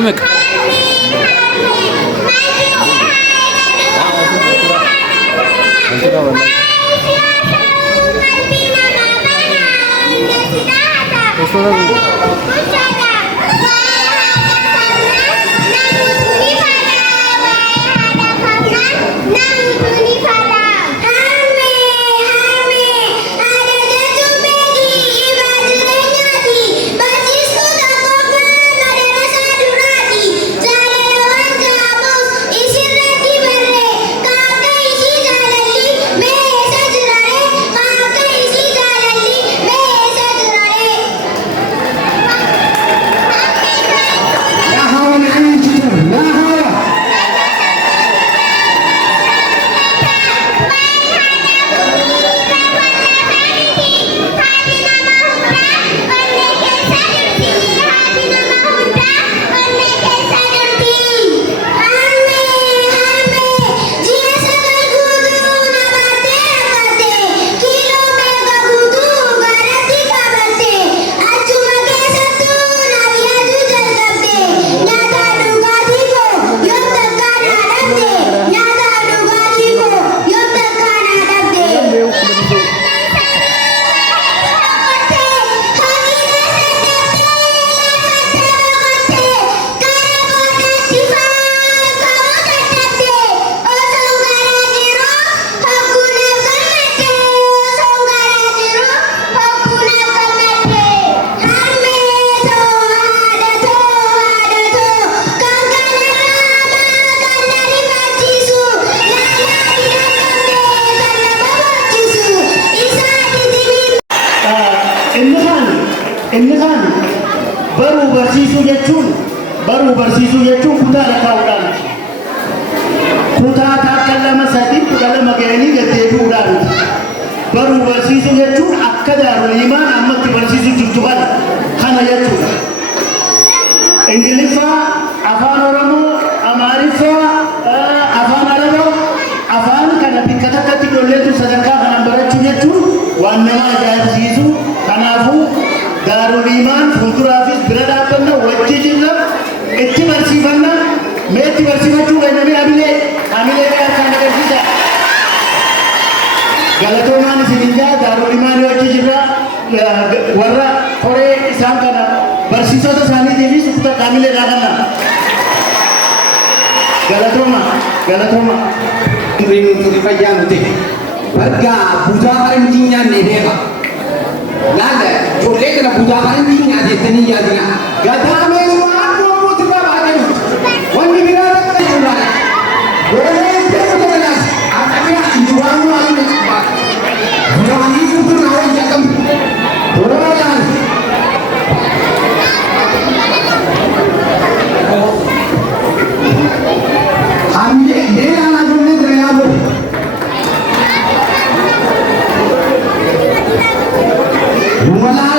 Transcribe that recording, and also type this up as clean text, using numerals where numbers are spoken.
Umek. Baru bersisuu jechuun kutaa lakkaa'uudhaan kutaa takka lama sadii kudha lama ga'anii gaddeebi'uudhaan baruu barsiisuu jechuun akka Daarul Iimaan ammatti barsiisuu jirtu kana jechuudha. Ingiliffaa, Afaan Oromoo, Amaariffaa, Afaan Arabaa, afaan kana bikka takkatti ijoolleetu sadarkaa kanaan barachuu jechuun waan nama ajaa'ibsiisu. Kanaafuu Daarul Iimaan fuulduraafis bira dhaabbanna wajji jirra. Itti barsiifanna mee itti barsiifachuu namni hamilee kan agarsiisa. Galatoomaan isin jaa Daarul Iimaan wajji jirra. Warra qoree isaan kana barsiisota isaaniitiifis kutaa hamilee dhaabanna. Galatooma. Ini fayyaa nuti barga budaa qarantii nyaanne deema. Laala ijoollee kana budaa qarantii nyaatettanii yaadina. Gataamee waan mootummaa baabaa jiru. Wanni biraa akka jirudha. Golee deemu godhanaas akkamiin injibaan waan inni qabaa. Buraanii gurguruu waan jedhamu. Buraadhaan. Hamlee deemaa aduunni dirayaa bulu. Wala